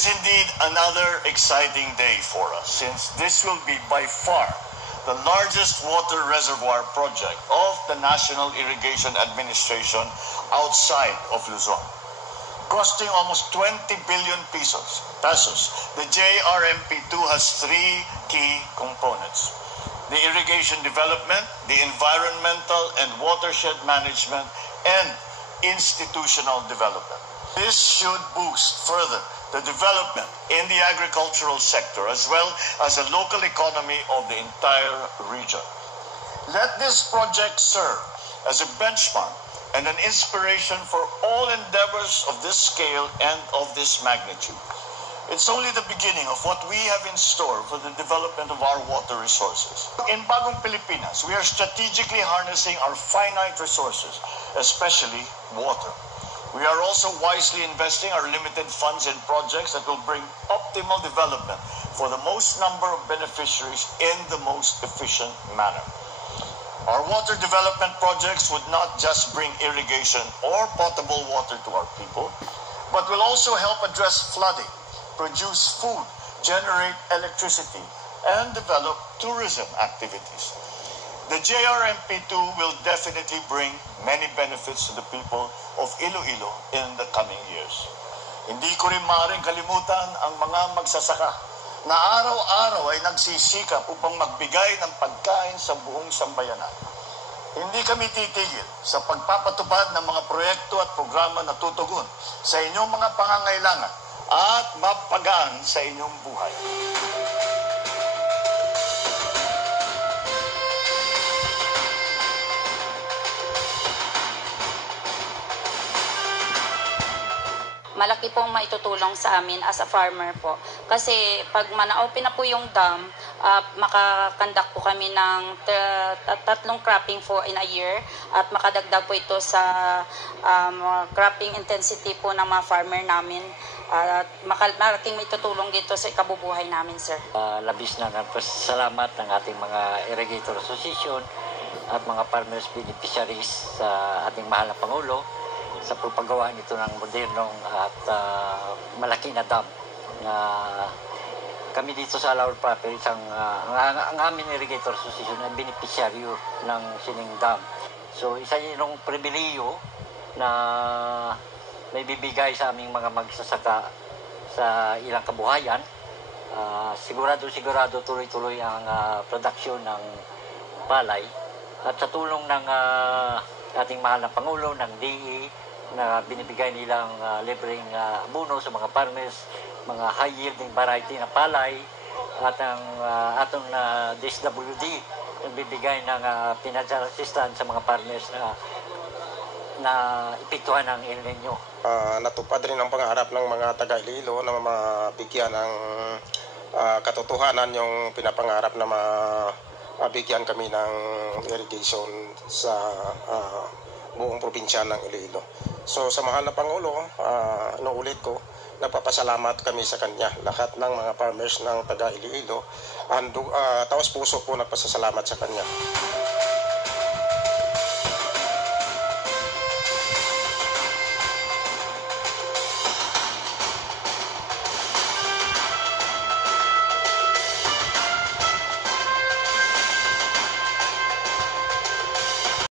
is indeed another exciting day for us, since this will be by far the largest water reservoir project of the National Irrigation Administration outside of Luzon. Costing almost 20 billion pesos, the JRMP2 has three key components: the irrigation development, the environmental and watershed management, and institutional development. This should boost further the development in the agricultural sector as well as the local economy of the entire region. Let this project serve as a benchmark and an inspiration for all endeavors of this scale and of this magnitude. It's only the beginning of what we have in store for the development of our water resources. In Bagong Pilipinas, we are strategically harnessing our finite resources, especially water. We are also wisely investing our limited funds in projects that will bring optimal development for the most number of beneficiaries in the most efficient manner. Our water development projects would not just bring irrigation or potable water to our people, but will also help address flooding, produce food, generate electricity, and develop tourism activities. The JRMP2 will definitely bring many benefits to the people of Iloilo in the coming years. Hindi ko rin maaaring kalimutan ang mga magsasaka na araw-araw ay nagsisikap upang magbigay ng pagkain sa buong sambayanan. Hindi kami titigil sa pagpapatupad ng mga proyekto at programa na tutugon sa inyong mga pangangailangan at mapagaan sa inyong buhay. Malaki pong maitutulong sa amin as a farmer po. Kasi pag ma-open na po yung dam, makakandak po kami ng tatlong cropping for in a year at makadagdag po ito sa cropping intensity po ng mga farmer namin. Malaking maitutulong dito sa ikabubuhay namin, sir. Labis na salamat ng ating mga Irrigator Association at mga farmers beneficiaries sa ating mahal na Pangulo sa pagpagawa nito ng modernong at malaki na dam na kami dito sa Alaur Province, ang aming Irrigator Association ay beneficiaryo ng Sining Dam. So isa yung pribileyo na may bibigay sa aming mga magsasaka sa ilang kabuhayan. Sigurado tuloy-tuloy ang production ng palay at sa tulong ng ating mahal na Pangulo, ng DE, na binibigay nilang libreng abono sa mga farmers, mga high-yielding variety na palay, at ang atong DSWD nagbibigay ng financial assistance sa mga farmers na epektuhan ng El Nino. Natupad rin ang pangarap ng mga taga-Iloilo na mabigyan ng katotohanan yung pinapangarap na mabigyan kami ng irrigation sa buong probinsya ng Iloilo. So sa mahal na Pangulo, inuulit ko, napapasalamat kami sa kanya. Lahat ng mga farmers ng taga Iloilo, taos puso po nagpasasalamat sa kanya.